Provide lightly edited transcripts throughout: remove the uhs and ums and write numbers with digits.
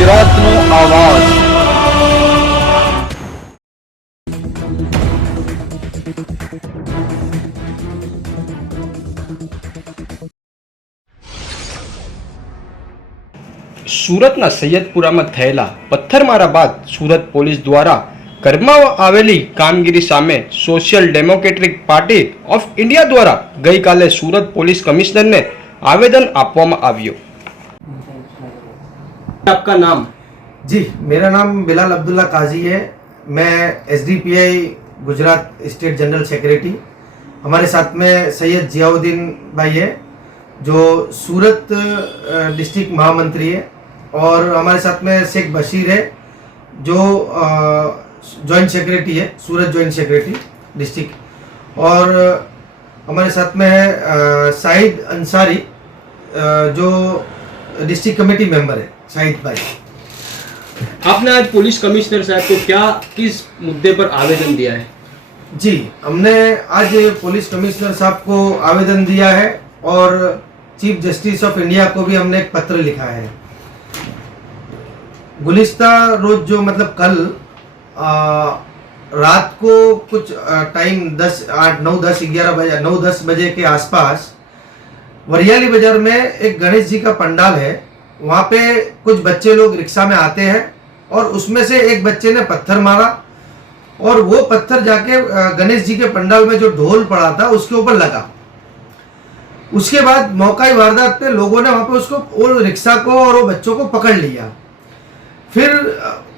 ગુજરાતનો આવાજ। સુરતના સૈયદપુરામાં થયેલા પથ્થરમારા બાદ સુરત પોલીસ દ્વારા કરવામાં આવેલી કામગીરી સામે social democratic party of India દ્વારા ગઈકાલે સુરત પોલીસ કમિશનરને આવેદન આપવામાં આવ્યું। आपका नाम? जी, मेरा नाम बिलाल अब्दुल्ला काजी है। मैं SDPI Gujarat state general secretary. हमारे साथ में सैयद जियाउद्दीन भाई है जो सूरत डिस्ट्रिक्ट महामंत्री है, और हमारे साथ में शेख बशीर है जो जॉइंट सेक्रेटरी है, सूरत जॉइंट सेक्रेटरी डिस्ट्रिक्ट, और हमारे साथ में है शाहिद अंसारी जो डिस्ट्रिक्ट कमेटी मेंबर है, शाहिद भाई। आपने आज पुलिस कमिश्नर साहब को क्या किस मुद्दे पर आवेदन दिया है? जी, हमने आज पुलिस कमिश्नर साहब को आवेदन दिया है और चीफ जस्टिस ऑफ इंडिया को भी हमने एक पत्र लिखा है। गुलिस्ता रोज जो मतलब कल रात को कुछ टाइम 9-10 बजे के आसपास वरियाली बाजार में एक गणेश जी का पंडाल है। वहाँ पे कुछ बच्चे लोग रिक्शा में आते हैं और उसमें से एक बच्चे ने पत्थर मारा, और वो पत्थर जाके गणेश जी के पंडाल में जो ढोल पड़ा था उसके ऊपर लगा। उसके बाद मौकाई वारदात पे लोगों ने वहाँ पे उसको, वो रिक्शा को और वो बच्चों को पकड़ लिया। फिर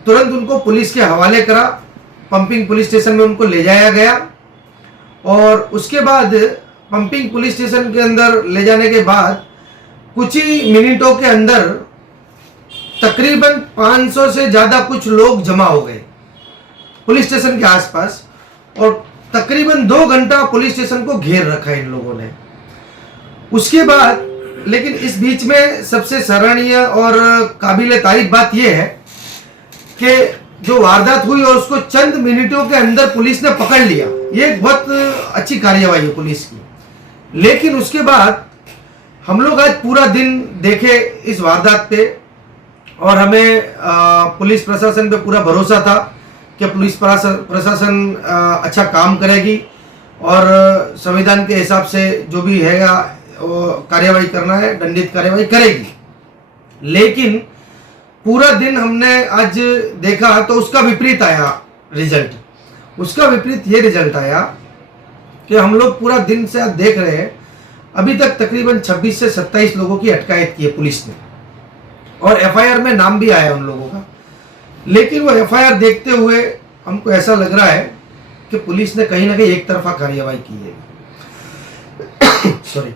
तुरंत उनको पुलिस के हवाले करा, पंपिंग पुलिस स्टेशन में उनको ले जाया गया, और उसके बाद पंपिंग पुलिस स्टेशन के अंदर ले जाने के बाद कुछ ही मिनटों के अंदर तकरीबन 500 से ज़्यादा कुछ लोग जमा हो गए पुलिस स्टेशन के आसपास, और तकरीबन 2 घंटा पुलिस स्टेशन को घेर रखा इन लोगों ने। उसके बाद लेकिन इस बीच में सबसे सराहनीय और काबिल तारीफ बात यह है कि जो वारदात हुई और उसको चंद मिनटों के अंदर पुलिस ने पकड़ लिया, ये एक बहुत अच्छी कार्यवाही है पुलिस की। लेकिन उसके बाद हम लोग आज पूरा दिन देखे इस वारदात पे, और हमें पुलिस प्रशासन पे पूरा भरोसा था कि पुलिस प्रशासन अच्छा काम करेगी और संविधान के हिसाब से जो भी हैगा कार्यवाही करना है, दंडित कार्यवाही करेगी। लेकिन पूरा दिन हमने आज देखा तो उसका विपरीत आया रिजल्ट। उसका विपरीत ये रिजल्ट आया कि हम लोग पूरा दिन से आज देख रहे हैं, अभी तक तकरीबन 26 से 27 लोगों की अटकायत की है पुलिस ने, और एफआईआर में नाम भी आया उन लोगों का। लेकिन वो एफआईआर देखते हुए हमको ऐसा लग रहा है कि पुलिस ने कहीं ना कहीं एक तरफा कार्यवाही की है। सॉरी।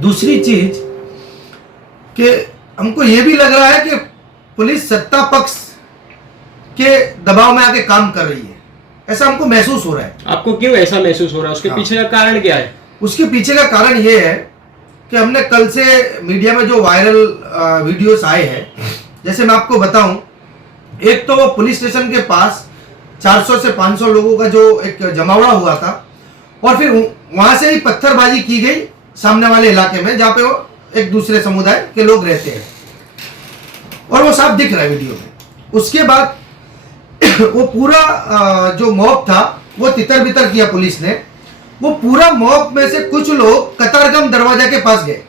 दूसरी चीज कि हमको ये भी लग रहा है कि पुलिस सत्ता पक्ष के दबाव में आके काम कर रही है, ऐसा हमको महसूस हो रहा है। आपको क्यों ऐसा महसूस हो रहा है? उसके पीछे का कारण क्या है? उसके पीछे का कारण ये है कि हमने कल से मीडिया में जो वायरल वीडियोस आए हैं, जैसे मैं आपको बताऊं, एक तो वो पुलिस स्टेशन के पास 400 से 500 लोगों का जो एक जमावड़ा हुआ था, और फिर वहां से ही पत्थरबाजी की गई सामने वाले इलाके में जहां पे वो एक दूसरे समुदाय के लोग रहते हैं, और वो साफ दिख रहा है वीडियो में। उसके बाद वो पूरा जो मॉब था वो तितर बितर किया पुलिस ने। वो पूरा मॉब में से कुछ लोग कतारगाम दरवाजा के पास गए।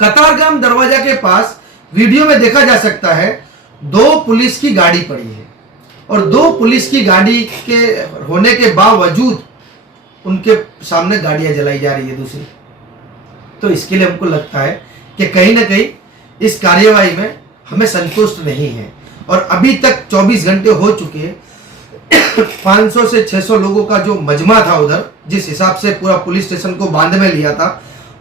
कतारगाम दरवाजा के पास वीडियो में देखा जा सकता है 2 पुलिस की गाड़ी पड़ी है, और 2 पुलिस की गाड़ी के होने के बावजूद उनके सामने गाड़ियां जलाई जा रही है दूसरी। तो इसके लिए हमको लगता है कि कहीं ना कहीं इस कार्यवाही में हमें संतुष्ट नहीं है, और अभी तक 24 घंटे हो चुके हैं। 500 से 600 लोगों का जो मजमा था उधर, जिस हिसाब से पूरा पुलिस स्टेशन को बांध में लिया था,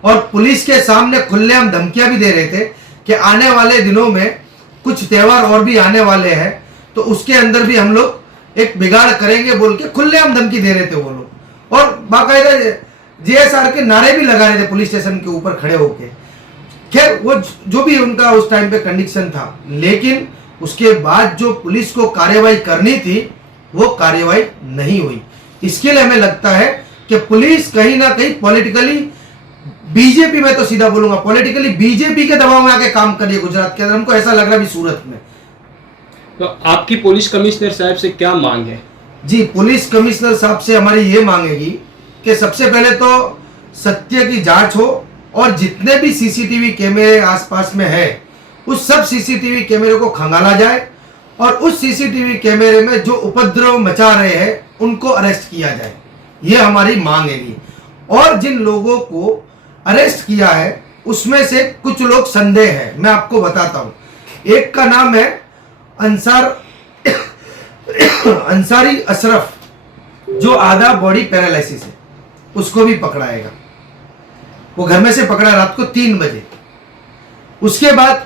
और पुलिस के सामने खुलेआम धमकियां भी दे रहे थे कि आने वाले दिनों में कुछ त्यौहार और भी आने वाले हैं, तो उसके अंदर भी हम लोग एक बिगाड़ करेंगे बोल के खुलेआम धमकी दे रहे थे वो लोग, और बाकायदा जीएसआर के नारे भी लगा रहे थे पुलिस स्टेशन के ऊपर खड़े होके। खैर, वो जो भी उनका उस टाइम पे कंडीशन था, लेकिन उसके बाद जो पुलिस को कार्यवाही करनी थी वो कार्यवाही नहीं हुई। इसके लिए हमें लगता है कि पुलिस कहीं ना कहीं पॉलिटिकली बीजेपी में, तो सीधा बोलूंगा पॉलिटिकली बीजेपी के दबाव में आके काम कर रही है गुजरात के अंदर। हमको ऐसा लग रहा है अभी सूरत में तो आपकी पुलिस कमिश्नर साहब से क्या मांग है? जी, पुलिस कमिश्नर साहब से हमारी ये मांगेगी कि सबसे पहले तो सत्य की जांच हो और जितने भी सीसीटीवी कैमरे आसपास में है उस सब सीसीटीवी कैमरे को खंगाला जाए और उस सीसीटीवी कैमरे में जो उपद्रव मचा रहे हैं उनको अरेस्ट किया जाए। ये हमारी मांग है। और जिन लोगों को अरेस्ट किया है उसमें से कुछ लोग संदेह है, मैं आपको बताता हूं। एक का नाम है अंसारी अशरफ, जो आधा बॉडी पैरालिसिस है, उसको भी पकड़ाएगा। वो घर में से पकड़ा रात को 3 बजे। उसके बाद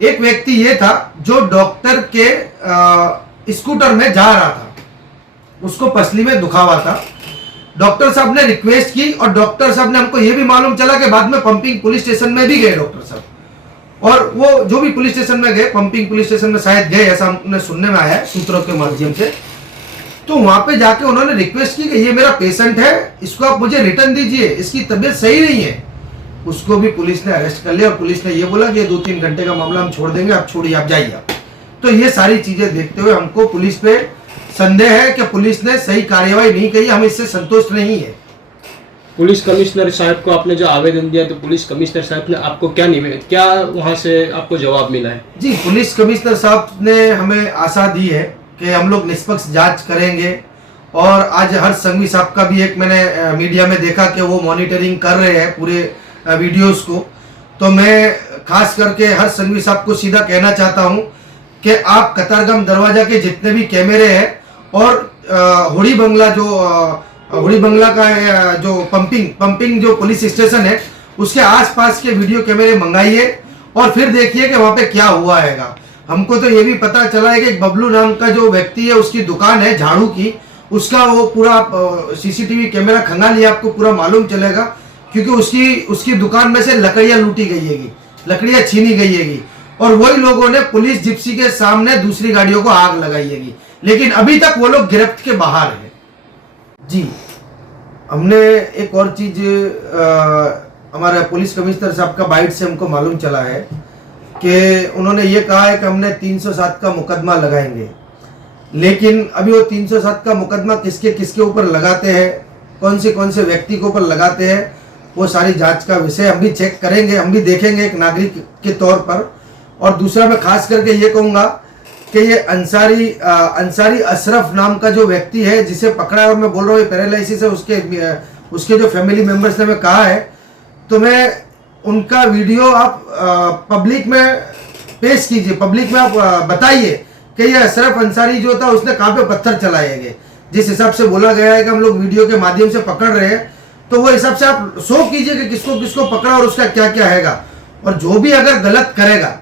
एक व्यक्ति ये था जो डॉक्टर के स्कूटर में जा रहा था, उसको पसली में दुखावा था। डॉक्टर साहब ने रिक्वेस्ट की और डॉक्टर साहब ने, हमको ये भी मालूम चला कि बाद में पंपिंग पुलिस स्टेशन में भी गए डॉक्टर साहब, और वो जो भी पुलिस स्टेशन में गए, पंपिंग पुलिस स्टेशन में शायद गए, ऐसा हमने सुनने में आया है सूत्रों के माध्यम से। तो वहां पे जाके उन्होंने रिक्वेस्ट की कि ये मेरा पेशेंट है, इसको आप मुझे रिटर्न दीजिए, इसकी तबीयत सही नहीं है। उसको भी पुलिस ने अरेस्ट कर लिया और पुलिस ने ये बोला कि 2-3 घंटे का मामला हम छोड़ देंगे, आप छोड़िए, आप जाइए आप। तो ये सारी चीजें देखते हुए हमको पुलिस पे संदेह है कि पुलिस ने सही कार्यवाही नहीं की, हम इससे संतुष्ट नहीं है। पुलिस कमिश्नर साहब को आपने जो आवेदन दिया तो पुलिस कमिश्नर साहब ने आपको क्या वहां से आपको जवाब मिला है? जी, पुलिस कमिश्नर साहब ने हमें आशा दी है कि हम लोग निष्पक्ष जांच करेंगे। और आज हर्ष संघवी साहब का भी एक मैंने मीडिया में देखा कि वो मॉनिटरिंग कर रहे हैं पूरे वीडियोस को। तो मैं खास करके हर्ष संघवी साहब को सीधा कहना चाहता हूं कि आप कतारगाम दरवाजा के जितने भी कैमरे हैं और हुडी बंगला का जो पंपिंग जो पुलिस स्टेशन है उसके आसपास के वीडियो कैमरे मंगाइए और फिर देखिए कि वहां पे क्या हुआ है। हमको तो ये भी पता चला है कि एक बबलू नाम का जो व्यक्ति है, उसकी दुकान है झाड़ू की, उसका वो पूरा सीसीटीवी कैमरा खंगाल लिया, आपको पूरा मालूम चलेगा, क्योंकि उसकी दुकान में से लकड़ियां लूटी गई हैगी, लकड़ियां छीनी गई हैगी और वही लोगों ने पुलिस जिप्सी के सामने दूसरी गाड़ियों को आग लगाई हैगी, लेकिन अभी तक वो लोग गिरफ्त के बाहर है। जी, हमने एक और चीज हमारे पुलिस कमिश्नर साहब का बाइट से हमको मालूम चला है कि उन्होंने ये कहा है कि हमने 307 का मुकदमा लगाएंगे, लेकिन अभी वो 307 का मुकदमा किसके ऊपर लगाते हैं, कौन से व्यक्ति के ऊपर लगाते हैं, वो सारी जांच का विषय हम भी चेक करेंगे, हम भी देखेंगे एक नागरिक के तौर पर। और दूसरा मैं खास करके ये कहूँगा कि ये अंसारी अशरफ नाम का जो व्यक्ति है जिसे पकड़ा है, और मैं बोल रहा हूँ पैरालिसिस है, उसके जो फैमिली मेम्बर्स ने मैं कहा है, तो मैं उनका वीडियो आप पब्लिक में पेश कीजिए, पब्लिक में आप बताइए कि ये अशरफ अंसारी जो था उसने कहाँ पे पत्थर चलाए गए। जिस हिसाब से बोला गया है कि हम लोग वीडियो के माध्यम से पकड़ रहे हैं, तो वो हिसाब से आप शो कीजिए कि किसको किसको पकड़ा और उसका क्या क्या हैगा। और जो भी अगर गलत करेगा,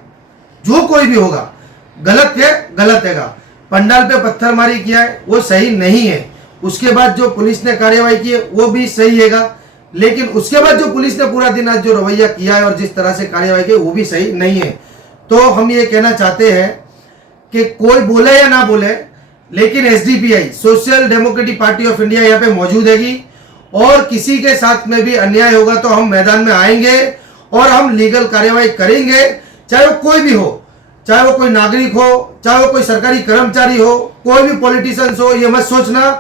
जो कोई भी होगा, गलत हैगा, पंडाल पे पत्थरमारी किया है वो सही नहीं है, उसके बाद जो पुलिस ने कार्यवाही की है वो भी सही हैगा, लेकिन उसके बाद जो पुलिस ने पूरा दिन आज जो रवैया किया है और जिस तरह से कार्यवाही की वो भी सही नहीं है। तो हम ये कहना चाहते हैं कि कोई बोले या ना बोले, लेकिन SDPI social democratic party of India यहाँ पे मौजूद हैगी और किसी के साथ में भी अन्याय होगा तो हम मैदान में आएंगे और हम लीगल कार्यवाही करेंगे, चाहे वो कोई भी हो, चाहे वो कोई नागरिक हो, चाहे वो कोई सरकारी कर्मचारी हो, कोई भी पॉलिटिशियंस हो। ये मत सोचना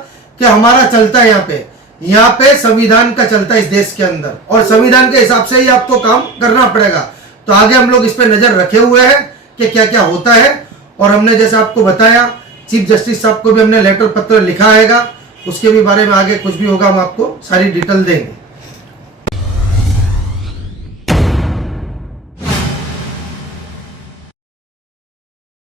कि हमारा चलता है यहाँ पे संविधान का चलता है इस देश के अंदर, और संविधान के हिसाब से ही आपको काम करना पड़ेगा। तो आगे हम लोग इस पे नजर रखे हुए हैं कि क्या क्या होता है, और हमने जैसा आपको बताया चीफ जस्टिस साहब को भी हमने लेटर पत्र लिखा हैगा, उसके भी बारे में आगे कुछ भी होगा हम आपको सारी डिटेल देंगे।